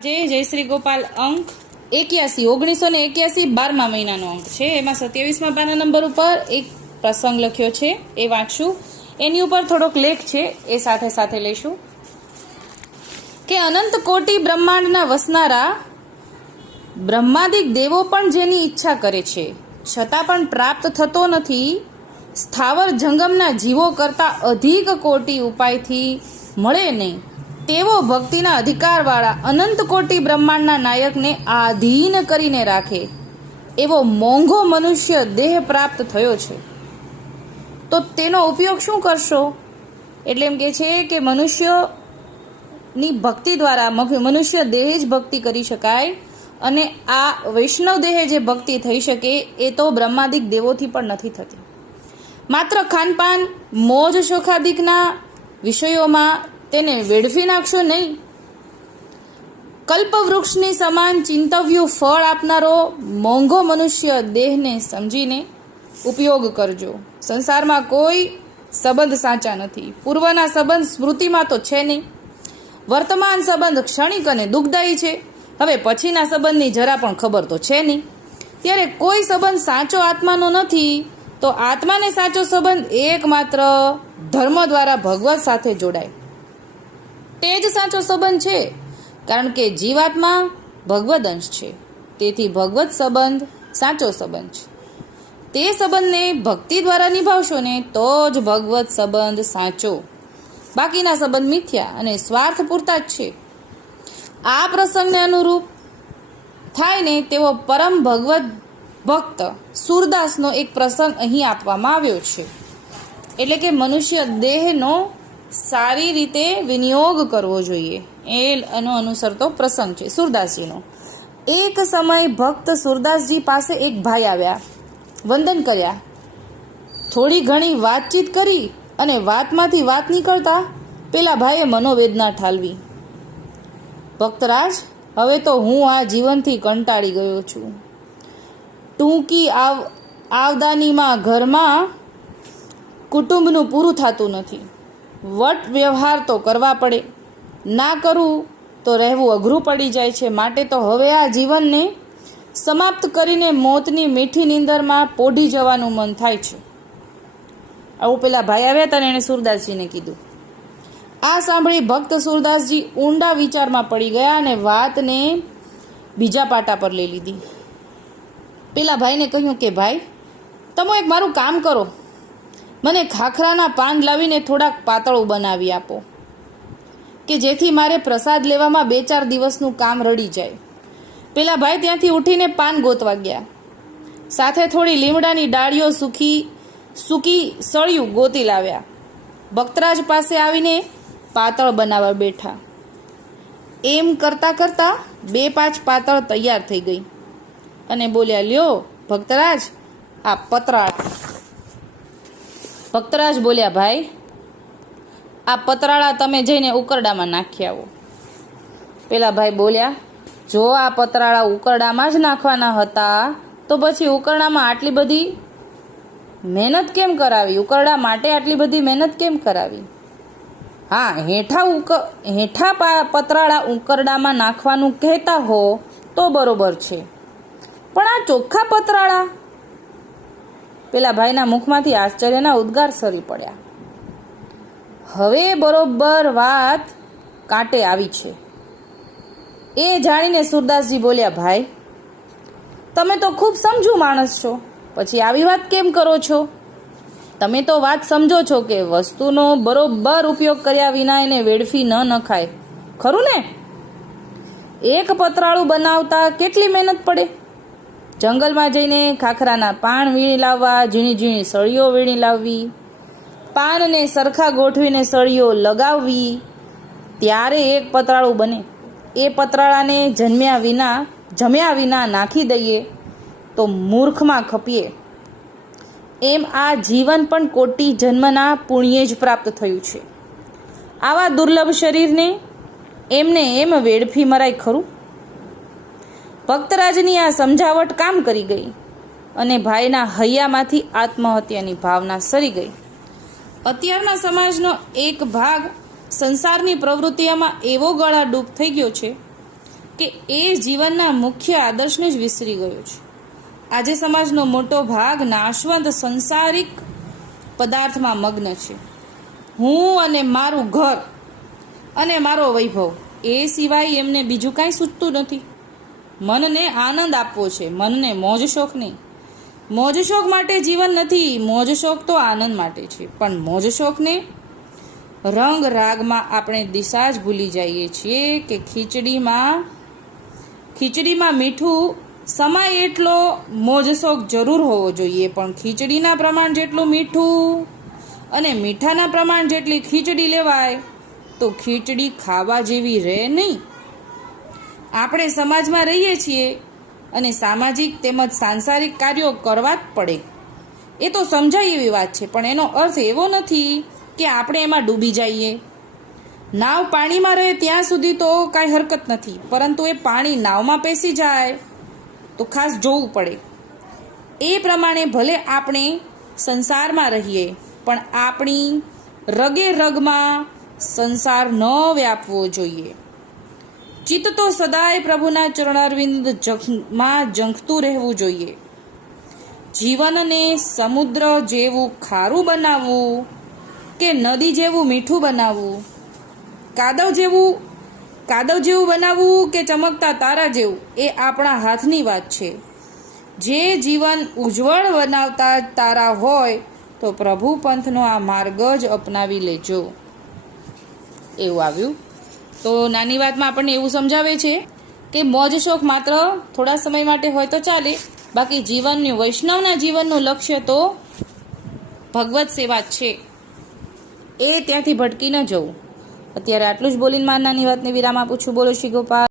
जय श्री गोपाल अंक 81 1981 12मा महीनानो अंक छे। एमां 27मा पाना नंबर पर एक प्रसंग लख्यो छे, ए वांचशुं। एनी उपर थोड़ोक लेख छे, ए साथे साथे लईशुं के अनंत कोटि ब्रह्मांडना वसनारा ब्रह्मादिक देवो पण जेनी इच्छा करे छे छतां पण प्राप्त थतो नथी। स्थावर जंगमना जीवो करता अधिक कोटि उपायथी मळे नहीं तेवो भक्तिना अधिकारवाळा अनंत कोटि ब्रह्मांडना नायकने आधीन करीने राखे एवो मोंघो मनुष्य देह प्राप्त थयो छे, तो तेनो उपयोग शुं करशो? एटले एम के छे के मनुष्यनी भक्ति द्वारा मनुष्य देह ज भक्ति करी शकाय अने आ वैष्णव देह जे भक्ति थई शके ए तो ब्रह्मादिक देवोथी पण नथी थती। मात्र खानपान मोज शोखादिकना विषयोमां तेने वेडफी नाखशो नहीं। कल्पवृक्षनी समान चिंतव्यु फळ आपनारो मोंघो मनुष्य देहने समजीने उपयोग करजो। संसारमां कोई संबंध साचा नथी। पूर्वना संबंध स्मृतिमां तो छे नहीं। वर्तमान संबंध क्षणिक अने दुखदायी छे। हवे पछीना संबंधनी जरा पण खबर तो छे नहीं। त्यारे कोई संबंध साचो आत्मानो नथी, तो आत्माने साचो संबंध एकमात्र धर्म द्वारा भगवत साथे जोड़ाय ते ज साचो संबंध छे। कारण के जीवात्मा भगवद अंश छे, तेथी भगवत संबंध साचो संबंध छे। ते संबंधने भक्ति द्वारा निभावशो ने तो ज भगवत संबंध साचो। बाकीना संबंध मिथ्या अने स्वार्थ पूरता ज छे। आ प्रसंगने अनुरूप थाय ने तेवो परम भगवत भक्त सूरदासनो एक प्रसंग અહીં આપવામાં આવ્યો છે। એટલે કે મનુષ્ય દેહનો સારી રીતે વિનિયોગ કરવો જોઈએ એનો અનુસરતો પ્રસંગ છે સુરદાસજીનો। એક સમય ભક્ત સુરદાસજી પાસે એક ભાઈ આવ્યા, વંદન કર્યા, થોડી ઘણી વાતચીત કરી અને વાતમાંથી વાત નીકળતા પેલા ભાઈએ મનોવેદના ઠાલવી। ભક્તરાજ, હવે તો હું આ જીવનથી કંટાળી ગયો છું। ટૂંકી આવદાનીમાં ઘરમાં કુટુંબનું પૂરું થતું નથી। વટ વ્યવહાર તો કરવા પડે, ના કરવું તો રહેવું અઘરું પડી જાય છે। માટે તો હવે આ જીવનને સમાપ્ત કરીને મોતની મીઠી નીંદરમાં પોઢી જવાનું મન થાય છે। આવું પેલા ભાઈ આવ્યા હતા ને એણે સુરદાસજીને કીધું। આ સાંભળી ભક્ત સુરદાસજી ઊંડા વિચારમાં પડી ગયા અને વાતને બીજા પાટા પર લઈ લીધી। પેલા ભાઈને કહ્યું કે ભાઈ, તમે એક મારું કામ કરો, મને ખાખરાના પાન લાવીને થોડાક પાતળું બનાવી આપો કે જેથી મારે પ્રસાદ લેવામાં 2-4 દિવસનું કામ રડી જાય। પેલા ભાઈ ત્યાંથી ઉઠીને પાન ગોતવા ગયા, સાથે થોડી લીમડાની ડાળીઓ સૂકી સળિયું ગોતી લાવ્યા। ભક્તરાજ પાસે આવીને પાતળ બનાવવા બેઠા। એમ કરતાં કરતાં 2-5 પાતળ તૈયાર થઈ ગઈ અને બોલ્યા, લ્યો ભક્તરાજ, આ પતરાળા। ભક્તરાજ બોલ્યા, ભાઈ, આ પતરાળા તમે જઈને ઉકરડામાં નાખી આવો। પેલા ભાઈ બોલ્યા, જો આ પતરાળા ઉકરડામાં જ નાખવાના હતા તો પછી ઉકરડામાં આટલી બધી મહેનત કેમ કરાવી? ઉકરડા માટે આટલી બધી મહેનત કેમ કરાવી? હા, હેઠા પતરાળા ઉકરડામાં નાખવાનું કહેતા હો તો બરોબર છે, પણ આ ચોખ્ખા પતરાળા? પેલા ભાઈના મુખમાંથી આશ્ચર્યના ઉદ્ગાર સરી પડ્યા। હવે બરોબર વાત કાંટે આવી છે એ જાણીને સુરદાસજી બોલ્યા, ભાઈ, તમે તો ખૂબ સમજુ માણસ છો, પછી આવી વાત કેમ કરો છો? તમે તો વાત સમજો છો કે વસ્તુનો બરોબર ઉપયોગ કર્યા વિના એને વેડફી ન નખાય, ખરું ને? એક પતરાળું બનાવતા કેટલી મહેનત પડે? જંગલમાં જઈને ખાખરાના પાન વીણી લાવવા, ઝીણી ઝીણી સળીઓ વીણી લાવવી, પાનને સરખા ગોઠવીને સળીઓ લગાવવી, ત્યારે એક પતરાળું બને। એ પતરાળાને જમ્યા વિના નાખી દઈએ તો મૂર્ખમાં ખપીએ। એમ આ જીવન પણ કોટી જન્મના પુણ્યે જ પ્રાપ્ત થયું છે। આવા દુર્લભ શરીરને એમને એમ વેડફી મરાય ખરું? ભક્તરાજની આ સમજાવટ કામ કરી ગઈ અને ભાઈના હૈયામાંથી આત્મહત્યાની ભાવના સરી ગઈ। અત્યારના સમાજનો એક ભાગ સંસારની પ્રવૃત્તિઓમાં એવો ગળાડૂબ થઈ ગયો છે કે એ જીવનના મુખ્ય આદર્શને જ વિસરી ગયો છે. આજે સમાજનો મોટો ભાગ નાશવંત સંસારિક પદાર્થમાં મગ્ન છે. હું અને મારું ઘર અને મારો વૈભવ, એ સિવાય એમને બીજું કાંઈ સૂચતું નથી. મનને આનંદ આપવો છે, મનને મોજ શોખ નહીં. મોજ શોખ માટે જીવન નથી, મોજ શોખ તો આનંદ માટે છે. પણ મોજ શોખને રંગ રાગમાં આપણે દિશા જ ભૂલી જઈએ છીએ કે ખીચડીમાં મીઠું સમાય એટલો મોજ શોખ જરૂર હોવો જોઈએ, પણ ખીચડીના પ્રમાણ જેટલું મીઠું અને મીઠાના પ્રમાણ જેટલી ખીચડી લેવાય તો ખીચડી ખાવા જેવી રહે નહીં. આપણે સમાજમાં રહીએ છીએ અને સામાજિક તેમજ સાંસારિક કાર્યો કરવા જ પડે, એ તો સમજાય એવી વાત છે. પણ એનો અર્થ એવો નથી કે આપણે એમાં ડૂબી જઈએ. નાવ પાણીમાં રહે ત્યાં સુધી તો કાંઈ હરકત નથી, પરંતુ એ પાણી નાવમાં પેસી જાય તો ખાસ જોવું પડે. એ પ્રમાણે ભલે આપણે સંસારમાં રહીએ, પણ આપણી રગે રગમાં સંસાર ન વ્યાપવો જોઈએ. ચિત્ત તો સદાય પ્રભુના ચરણારવિંદમાં ઝંખતું રહેવું જોઈએ. જીવનને સમુદ્ર જેવું ખારું બનાવવું કે નદી જેવું મીઠું બનાવવું, કાદવ જેવું બનાવવું કે ચમકતા તારા જેવું, એ આપણા હાથની વાત છે. જે જીવન ઉજ્જવળ બનાવતા તારા હોય તો પ્રભુ પંથનો આ માર્ગ જ અપનાવી લેજો. એવું આવ્યું. તો નાની વાતમાં આપણને એવું સમજાવે છે કે મોજ શોખ માત્ર થોડા સમય માટે હોય તો ચાલે, બાકી જીવનનું, વૈષ્ણવના જીવનનું લક્ષ્ય તો ભગવત સેવા જ છે. એ ત્યાંથી ભટકી ન જવું. અત્યારે આટલું જ બોલીને મારી નાની વાતને વિરામ આપું છું. બોલો શ્રી ગોપાલ.